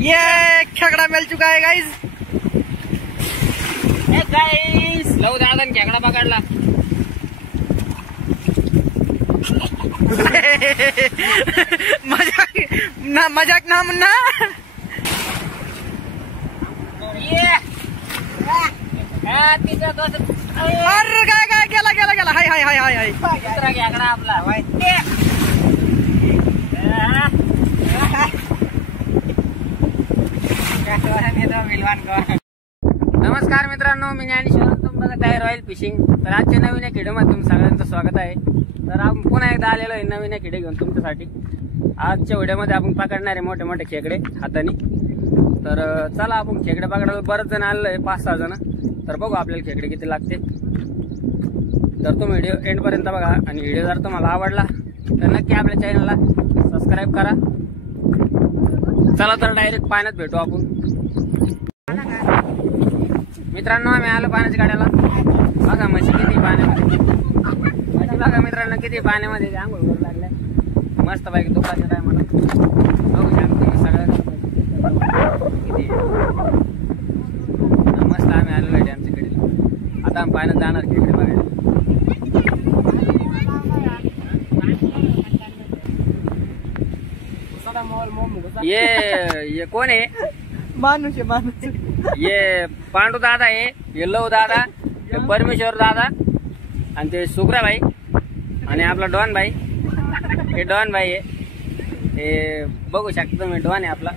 ये खेकड़ा मिल चुका है गाइस। लव दादा खेकडा पकडला। मजाक ना मुन्ना। अरे काय गेला गेला गेला। हाय हाय हाय हाय हाय दुसरा खेकडा आपला। नमस्कार मित्रांनो, मी ज्ञानेश्वर, तुम्ही बघत आहे रॉयल फिशिंग। तर आजच्या नवीन एक व्हिडिओमध्ये तुमचं सगळ्यांचं स्वागत आहे। तर आपण पुन्हा एकदा आलेलो आहे नवीन एक व्हिडिओ घेऊन तुमच्यासाठी। आजच्या व्हिडिओमध्ये आपण पकडणार आहे मोठे मोठे खेकडे हाताने। तर चला आपण खेकडे पकडायला बरेच जण आलेलो आहे, 5-6 जण। तर बघू आपल्याला खेकडे किती लागते। तर तुम्ही व्हिडिओ एंड पर्यंत बघा आणि व्हिडिओ जर तुम्हाला आवडला तर नक्की आपल्या चॅनलला सबस्क्राईब करा। चला तर डायरेक्ट पाण्यात भेटू आपण। मित्रांनो आम्ही आलो पाण्याच्या गाड्याला। बघा म्हशी किती पाण्यामध्ये, म्हशी बघा मित्रांनो किती पाण्यामध्ये आंघोळ करू लागल्या मस्त पैकी दुपारच्या टायमाला। बघू शकतो सगळं किती मस्त आम्ही आलेलो आहे आमच्याकडे। आता आम्ही पाण्यात जाणार खेकडे बघायला। ये कोण आहे? माणूस आहे माणूस। ये पांडू दादा आहे, ये लव दादा, ये परमेश्वर दादा आणि ते सुग्रा भाई आणि आपला डॉन भाई। हे डॉन भाई आहे, हे बघू शकता तुम्ही डॉन आहे आपला।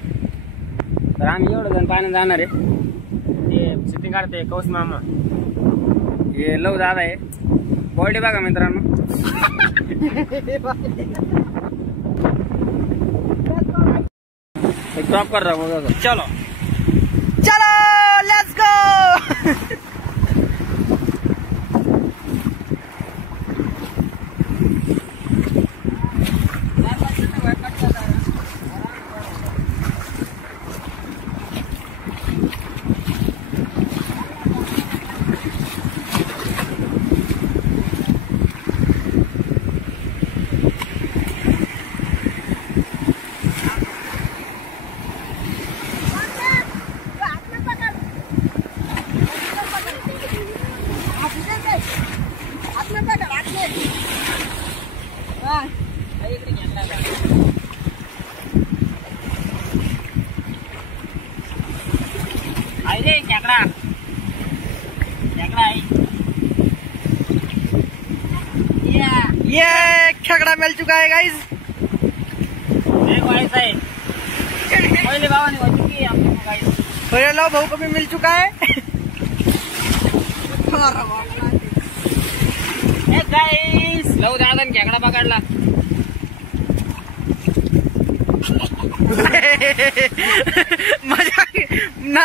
तर आम्ही एवढं जण पाण्यात जाणार आहे। हे शूटिंग काढते कौस मामा, हे लव दादा आहे। बॉडी बघा मित्रांनो। ड्रॉप कर रहा हूँ। चलो चलो लेट्स गो। खेकडा खेकडा है। ये खेकड़ा मिल चुका है गाइस। ऐसा है पहले बाबा ने हो चुकी है आपको गाइस। तो लो भाऊ को भी मिल चुका है। गाइस लव दादा खेकडा पकडला।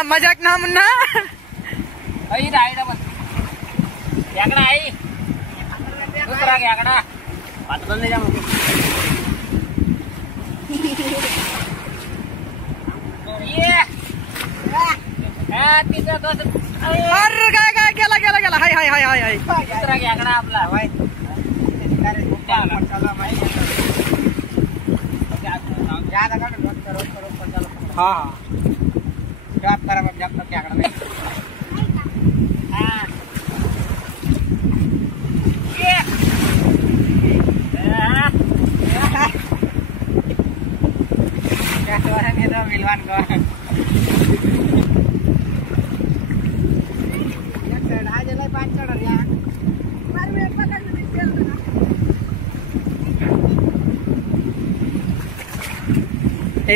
मजाक ना मुन्ना। खेकडा आहे दुसरा खेकडा पातळ नाही जाम। अरे काय गेला गेला गेला। हाय हाय हाय हाय हाय दुसरा खेकडा आपला। हाँ ड्रॉप करा जब तक खेकडा नहीं। मिलवान को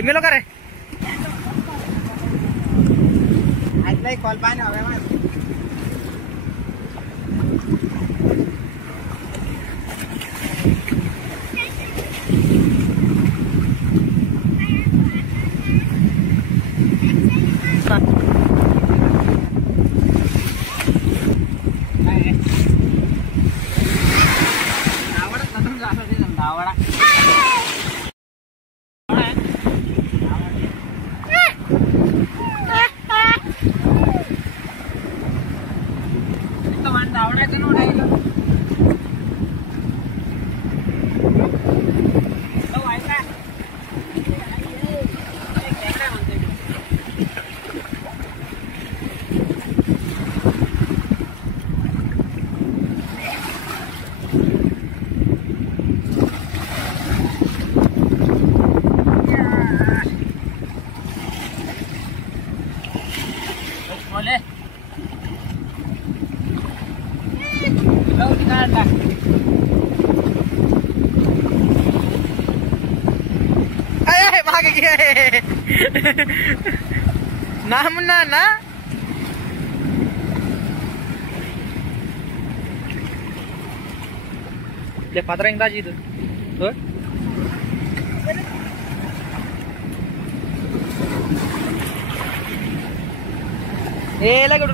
मिलो करे कॉल पानी हवे आवड़ा ना म्हणणार ना पात्र दाजी ए लगड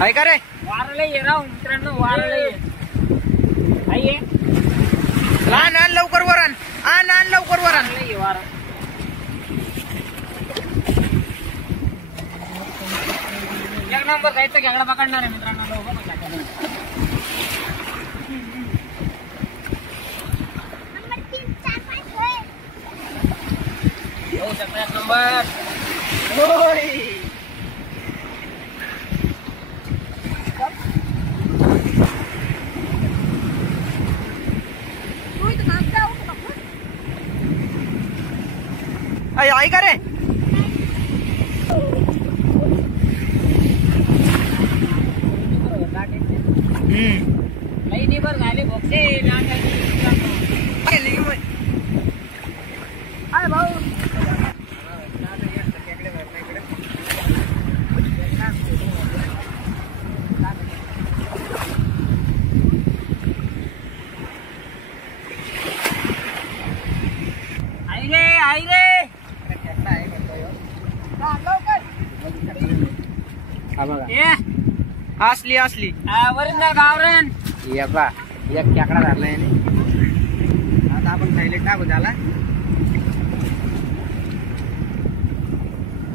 आहे का रे वारले ये राव मित्रांनो वारले ये आण लवकर वर आण लवकर वर आण ये वार एक नंबर जायचं खेकडा पकडणार आहे मित्रांनो एक नंबर आहे का रे नाही बर झाले भोगते भाऊ आई रे असली ओरिजिनल गावरण एक खेकडा धरलाय आता आपण खायला टाकू त्याला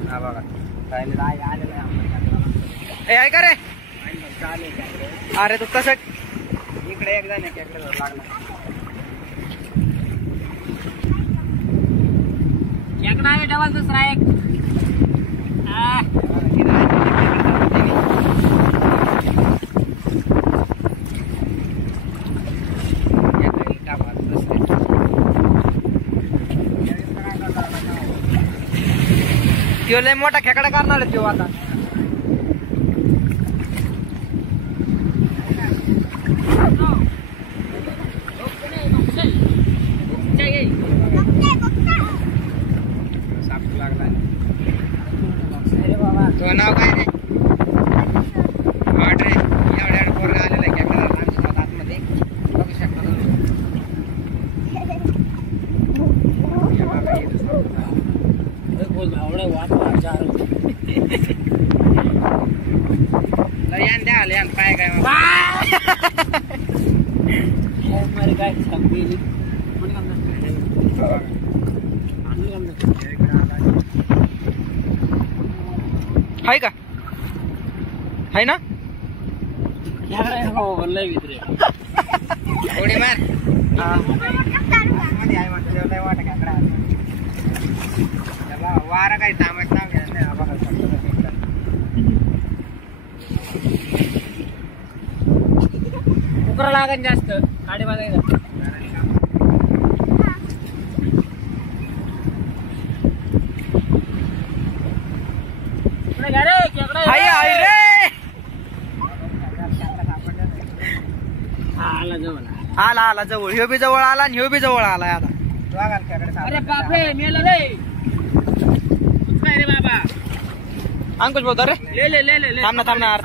हा बघा खायला आलेला आहे का रे अरे तू कसं इकडे एकदा नाही खेकडा धरू लागला खेकडा आहे डबल दुसरा एक त्यो लय मोठा खेकडा करणार आहे त्यो आता तो नाव काय रे वाट रे एवढ्या पोरगा आलेला आहे खेकडा आमच्या आतमध्ये बघू शकता यान द्या आले यान पाय काय हाय का हाय ना थोडी मार वारा काही थांबत कुकर लागन जास्त गाडी बघायला आला जवळ ह्यो बी जवळ आला आणि ह्यो बी जवळ आलाय आता अरे बापरे मेला रे काय रे बाबा अंकुश बोलतो रे ले थांब ना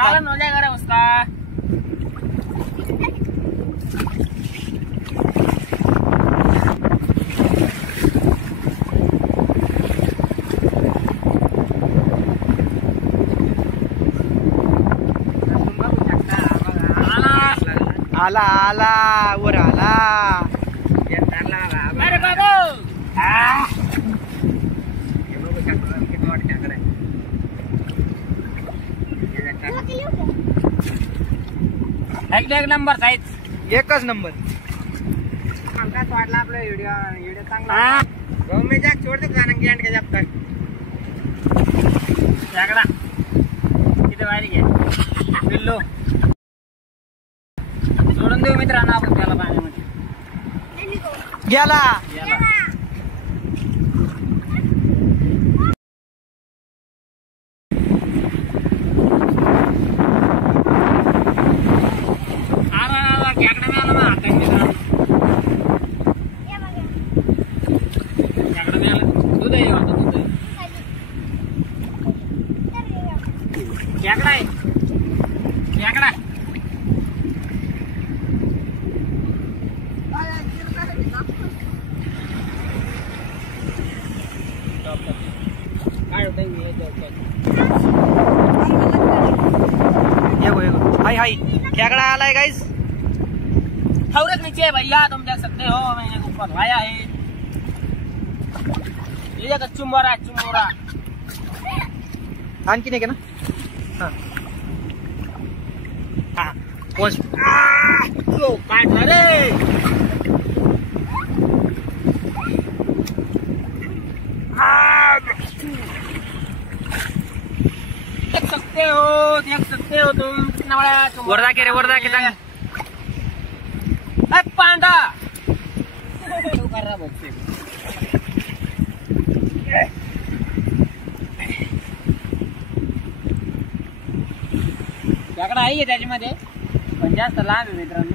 आला वर आला अरे बाबा एक नंबर साईज एकच नंबर वाटला आपला व्हिडिओ चांगला मी जाग छोडतो का गँड का जास्त खेकडा किती वारी घ्या पिल्लो सोडून देऊ मित्रांनो आपण त्याला पाण्यामध्ये गेला खेकडा मिळाला ना हातात मित्रांनो खेकडा मिळाला दूध हाय हाय खेकड़ा आलाय गाइस। खौरत नीचे है भैया, तुम देख सकते हो मैंने ऊपर लाया है। ये देखो चुम्बोरा चुम्बोरा। आणखी नाही का ना? हाँ हाँ पोच काट रे। देख सकते हो तुम कितना बड़ा वरदा के रे वरदा के संग पांडा कर रहा बच्चे। खेकडा आहे त्याच्यामध्ये पण जास्त लहान आहे मित्रांनो।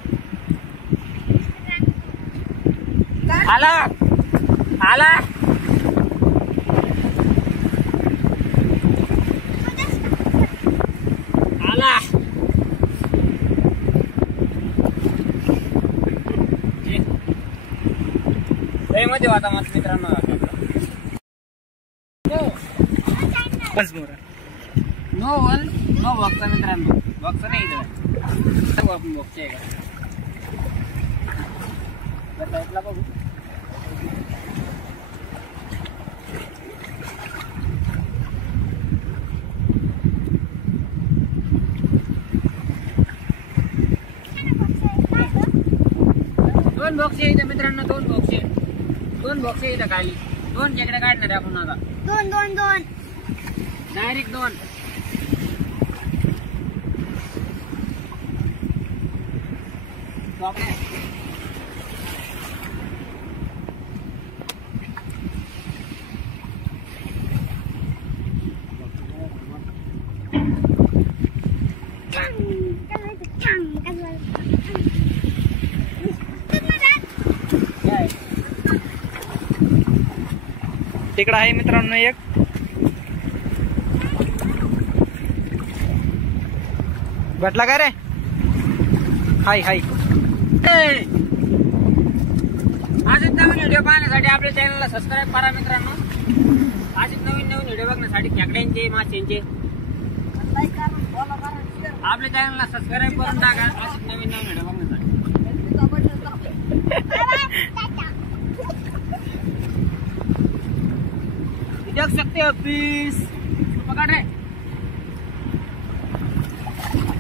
आला आला आला मध्ये होता मस्त मित्रांनो। बस मोरा नो वन नो बॉक्स मित्रांनो, बॉक्स नाही इथं आपण बॉक्स आहे का साईडला बघू। दोन बॉक्स आहे इथं मित्रांनो, दोन बॉक्स आहे, दोन बॉक्स आहे इथं खाली। दोन खेकडे काढणार आहे आपण आता। दोन दोन दोन डायरेक्ट दोन। तिकडं आहे मित्रांनो एक। भेटला का रे? हाय हाय। असेच नवीन व्हिडिओ पाहण्यासाठी आपल्या चॅनलला सबस्क्राईब करा मित्रांनो। असेच नवीन नवीन व्हिडिओ बघण्यासाठी खेकड्यांचे माशांचे आपल्या चॅनलला सबस्क्राईब करून टाका। असेच नवीन नवीन व्हिडिओ बघण्यासाठी देख सकते हो पीस पकड रे।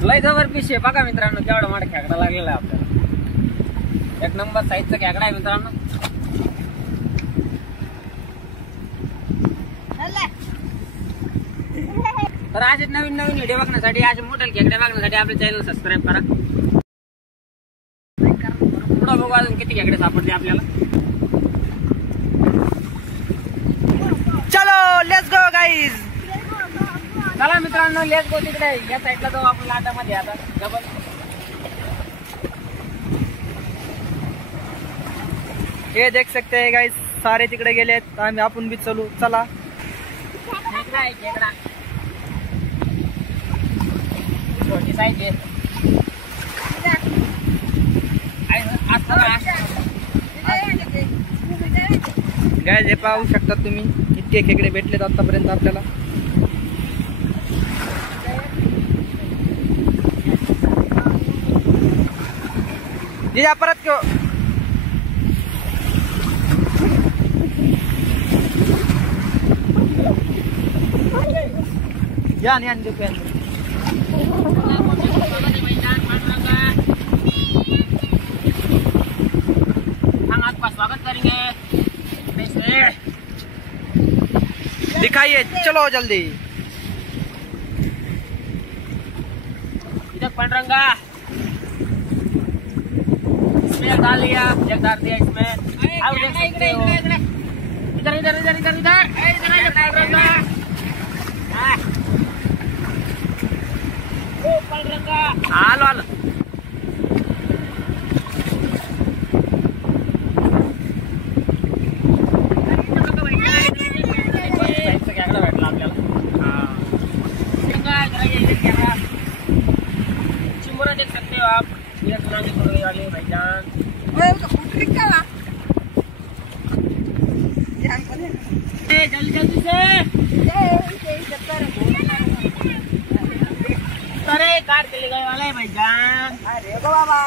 लय जबर पीस आहे बघा मित्रांनो, केवढा मोठा खेकडा लागलेला आहे आपल्याला। एक नंबर साईजचा खेकडा आहे मित्रांनो। तर असे नवीन नवीन व्हिडिओ बघण्यासाठी, असे मोठे खेकडे बघण्यासाठी आपल्या चॅनल सबस्क्राईब करा। पुढं बघू अजून किती खेकडे सापडले आपल्याला। चलो लेट्स गो गाइस। चला मित्रांनो लेट्स गो तिकडे या साईडला जाऊ आपण लाटामध्ये आता डबल। ये देख सकते हैं गाइस, सारे तिकडे गेलेत, आम्ही आपण बी चलू। चला खेकडा आहे खेकडा, छोटी साईज आहे। गाइस हे पाहू शकता तुम्ही, इतके खेकडे भेटलेत आतापर्यंत आपल्याला। ये परत क्यों या नहीं आने पे हम आपका स्वागत करेंगे। दिखाइए, चलो जल्दी। इधर पंडरंगा इसमें डाल लिया, एक डाल दिया इसमें। अब देख सकते हो इधर इधर इधर इधर इधर पंडरंगा। आलो आलो। चिंबोरा देख सकते हो आप, ये सुनामी पड़ वाले भाईजान। जल्दी जल्दी से अरे कार चली गई वाला है भाईजान. अरे बाबा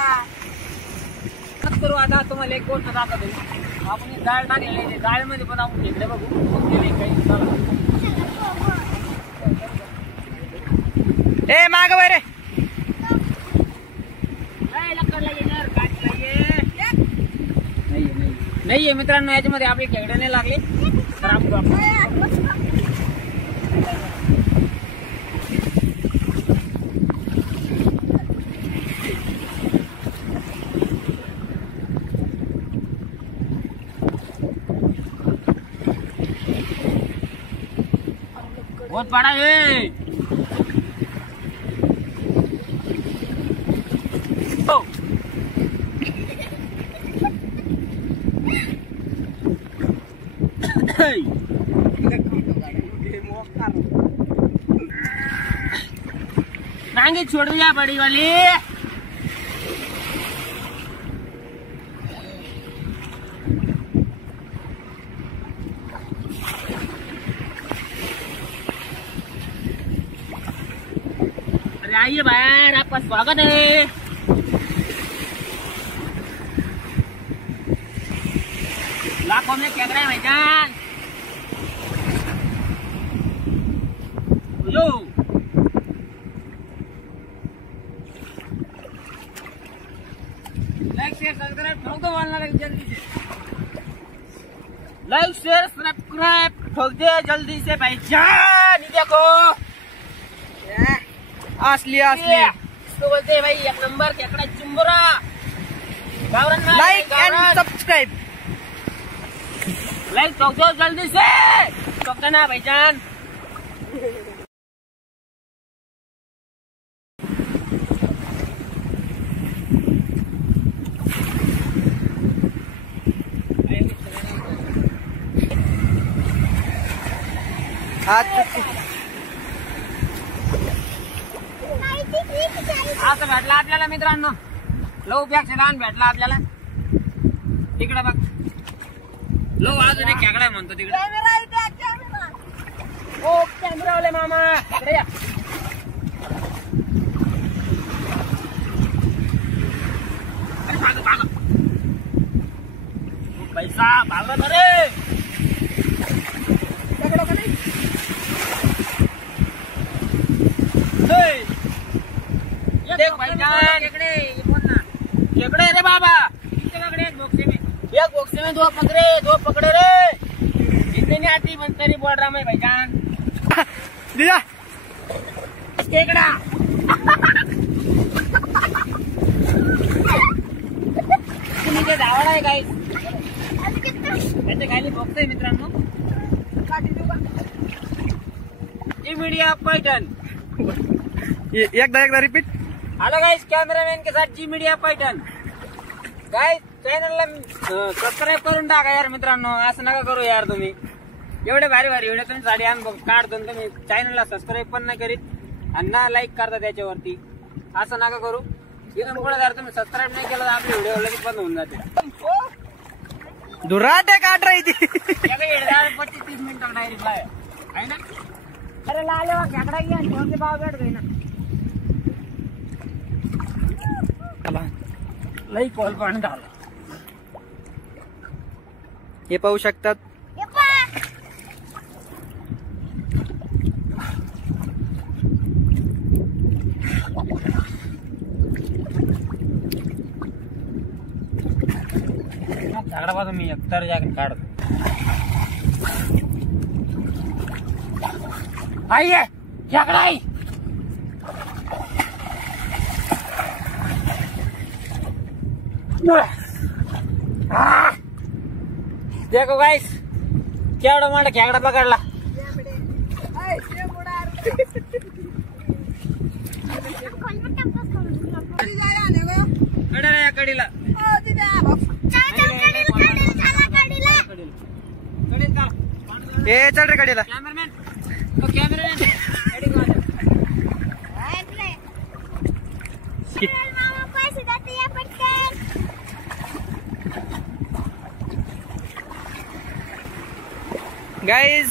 करू आता तुम्हाला एक गोष्ट दाखवतो. आपण डाळ टाकलेली डाळमध्ये पण आपण खेकडे बघू. मग ते काही चला. ए माग रे नाहीये मित्रांनो, याच्यामध्ये आपले खेकडे नाही लागले तर आपण बहुत बड़ा है. नांगी छोड़ दिया बड़ी वाली. अरे आइए बाहर, आपका स्वागत है. लाखों में क्या है भाईजान. लो लाइक शेयर सब्सक्राइब ठोक दो बोलना जल्दी से. लाइक शेयर सब्सक्राइब ठोक दे जल्दी से भाईजान. देखो असली असली इसको बोलते हैं भाई एक नंबर केकड़ा चिंबुरा. Like and subscribe. लाइक ठोक दो जल्दी से. ठोक देना भाईजान. असं भेटला आपल्याला मित्रांनो. लवपेक्षा लहान भेटला आपल्याला. तिकडे बघ लो अजून एक खेकडा म्हणतो तिकडे. ओ कॅमेरा वाले मामा इकडे या. अरे भाग भाग पैसा भागत रे. देख भाईजान केकड़े रे बाबा. एक बॉक्स में दो पकड़े रे. इतने नहीं आती मंतरी बोल रहा मैं भाईजान. दिया केकड़ा नीचे धावड़ा है गाइस. ऐसे खाली बॉक्स आहे मित्रांनो. जी मीडिया पैठण. एकदा रिपीट. हेलो गाइस, कॅमेरामॅन के साथ जी मीडिया पैठण. गाइस चॅनलला सबस्क्राईब करून टाका यार मित्रांनो. असं नका करू यार तुम्ही. एवढे भारी भारी व्हिडिओ तुम्ही साडी आणून काढतो तुम्ही चॅनलला सबस्क्राईब पण नाही करीत आणि ना लाईक करता त्याच्यावरती. असं नका करू. इथून पुढे जर तुम्ही सबस्क्राईब नाही केलं तर आपले व्हिडिओ लगेच बंद होऊन जाते. दुराटे काट रही थी. 25-30 मिनिटं डायरेक्ट आहे ना. अरे लाले वा खेकडा घ्या भाव भेट गई ना. लई कॉल पाणी झालं. हे पाहू शकतात. झगड़ा बाजू मी एकतर जाकर काढतो. आइए झगड़ा आई. देखो गाइस केवढा मोठा खेकडा पकडला. कडे या कडीला. ए चल रे कडेला. कॅमेरामॅन कॅमेरामॅन गाइस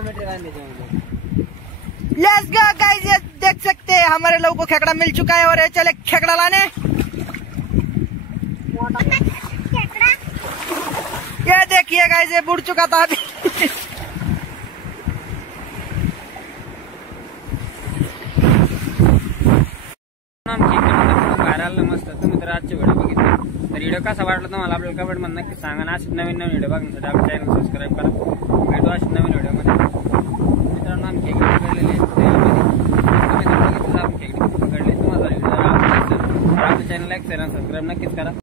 मीटर बांध त्याच्यामध्ये। लेट्स गो गाइस, ये देख सकते हैं हमारे लोगों को खेकड़ा मिल चुका है और ये चले खेकड़ा लाने। ये देखिए गाइस, ये बुड़ चुका था अभी। बाहेर आलं मस्त। तुम्ही तर आजचे व्हिडिओ बघितले तर व्हिडिओ कसा वाटला तुम्हाला आपल्याला कमेंट मध्ये नक्की सांगा। असेच नवीन नवीन व्हिडिओ बघण्यासाठी आपल्या चॅनल सबस्क्राईब करा। भेटू असेच नवीन व्हिडिओमध्ये। मित्रांनो आम्ही खेकडे पकडलेले तुम्हाला व्हिडिओ आपल्या चॅनलला लाईक शेअर आणि सबस्क्राईब नक्कीच करा।